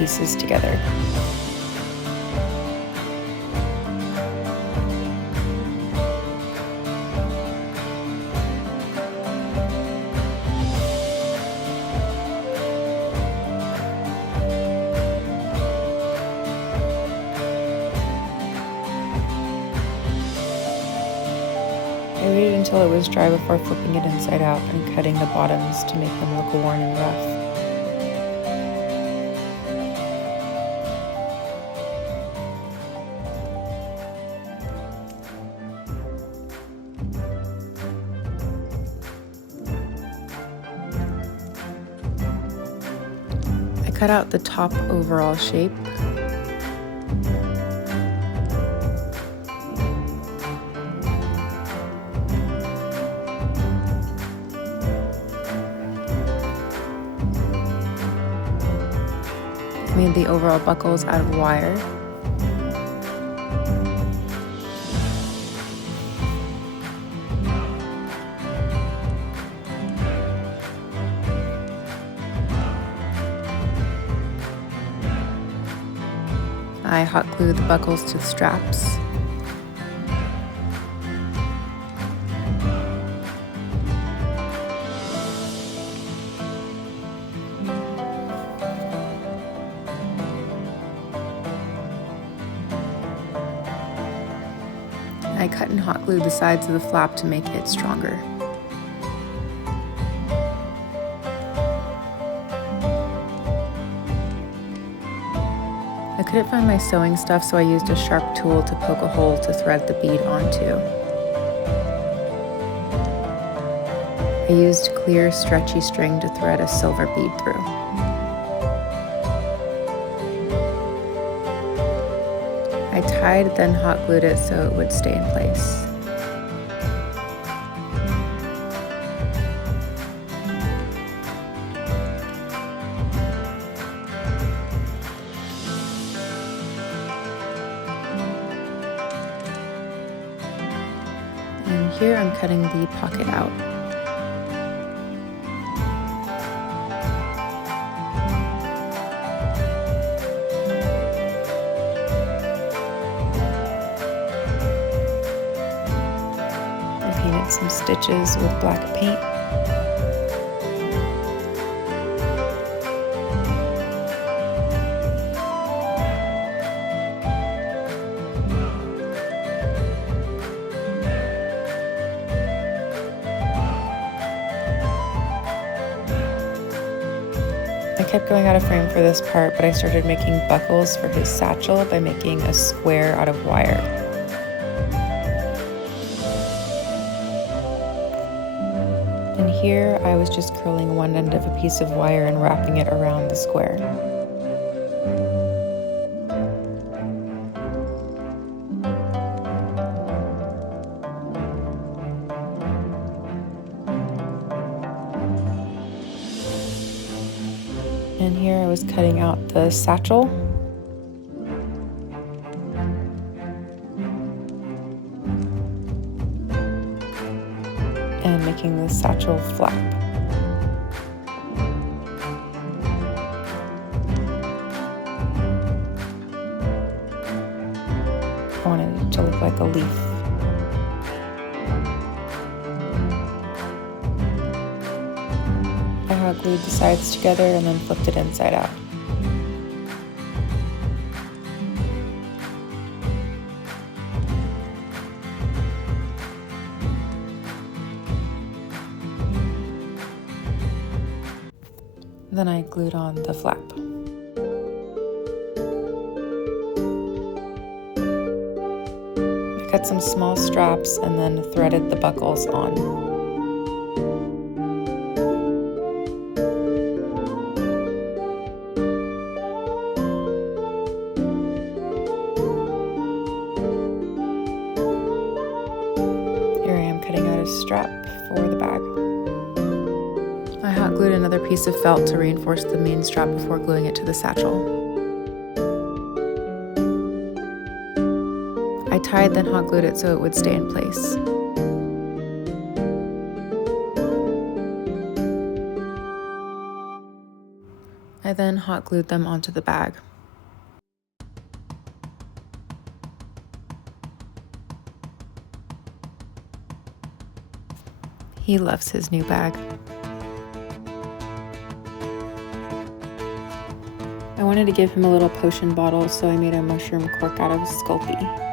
pieces together. I waited until it was dry before flipping it inside out and cutting the bottoms to make them look worn and rough. I cut out the top overall shape. Made the overall buckles out of wire. I hot glued the buckles to the straps. I cut and hot glued the sides of the flap to make it stronger. I couldn't find my sewing stuff, so I used a sharp tool to poke a hole to thread the bead onto. I used clear, stretchy string to thread a silver bead through. I tied, then hot glued it so it would stay in place. And here I'm cutting the pocket out. Painted some stitches with black paint. I kept going out of frame for this part, but I started making buckles for his satchel by making a square out of wire. And here I was just curling one end of a piece of wire and wrapping it around the square. And here I was cutting out the satchel. And making the satchel flap. I wanted it to look like a leaf. I hot glued the sides together and then flipped it inside out. Then I glued on the flap. I cut some small straps and then threaded the buckles on. Here I am cutting out a strap for the bag. I hot glued another piece of felt to reinforce the main strap before gluing it to the satchel. I tied, then hot glued it so it would stay in place. I then hot glued them onto the bag. He loves his new bag. I wanted to give him a little potion bottle, so I made a mushroom cork out of Sculpey.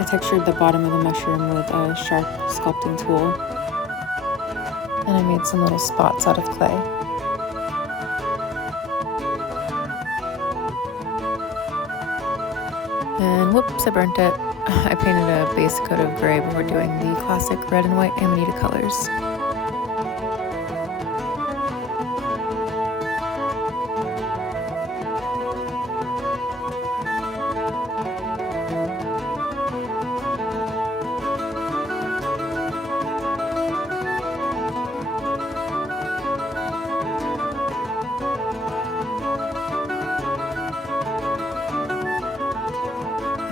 I textured the bottom of the mushroom with a sharp sculpting tool, and I made some little spots out of clay. And whoops, I burnt it. I painted a base coat of gray before doing the classic red and white Amanita colors.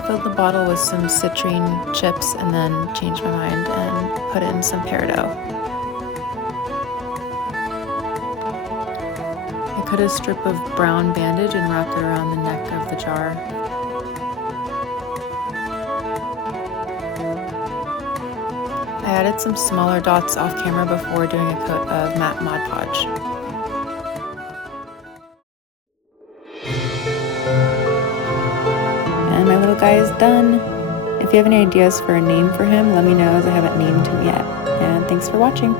Filled the bottle with some citrine chips and then changed my mind and put in some peridot. I cut a strip of brown bandage and wrapped it around the neck of the jar. I added some smaller dots off camera before doing a coat of matte Mod Podge. And my little guy is done. If you have any ideas for a name for him, let me know, as I haven't named him yet. And thanks for watching.